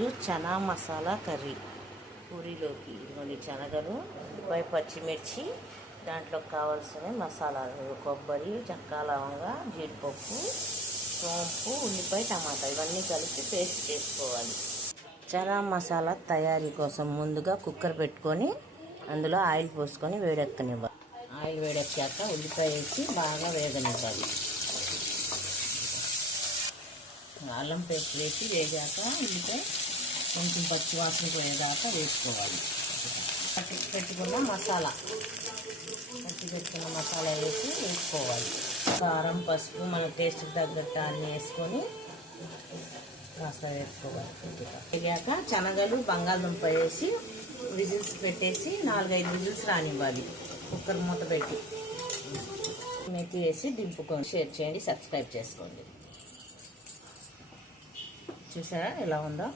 ఈరోజు చనా మసాలా కర్రీ పూరీలోకి. ఇదిగోండి శనగలు, ఉల్లిపాయ, పచ్చిమిర్చి, దాంట్లో కావాల్సిన మసాలాలు కొబ్బరి, చెక్క, లవంగా, జీడిపప్పు, సోంపు, ఉల్లిపాయ, టమాటా ఇవన్నీ కలిపి పేస్ట్ చేసుకోవాలి. చనా మసాలా తయారీ కోసం ముందుగా కుక్కర్ పెట్టుకొని అందులో ఆయిల్ పోసుకొని వేడెక్కనివ్వాలి. ఆయిల్ వేడెక్కాక ఉల్లిపాయ వేసి బాగా వేగనివ్వాలి. అల్లం పేస్ట్ వేసి వేగాక ఉల్లిపాయ కొంచెం పచ్చివాసన పోయేదాకా వేసుకోవాలి. పెట్టుకున్న మసాలా వేసుకోవాలి. కారం, పసుపు మన టేస్ట్కి తగ్గట్టు అన్నీ వేసుకొని కాస్త వేసుకోవాలి. వేగాక శనగలు, బంగాళదుంప వేసి విజిల్స్ పెట్టేసి 4-5 విజిల్స్ రానివ్వాలి. కుక్కర్ మూత పెట్టి మెత్తి వేసి దింపుకొని షేర్ చేయండి, సబ్స్క్రైబ్ చేసుకోండి. చూసారా ఎలా ఉందో.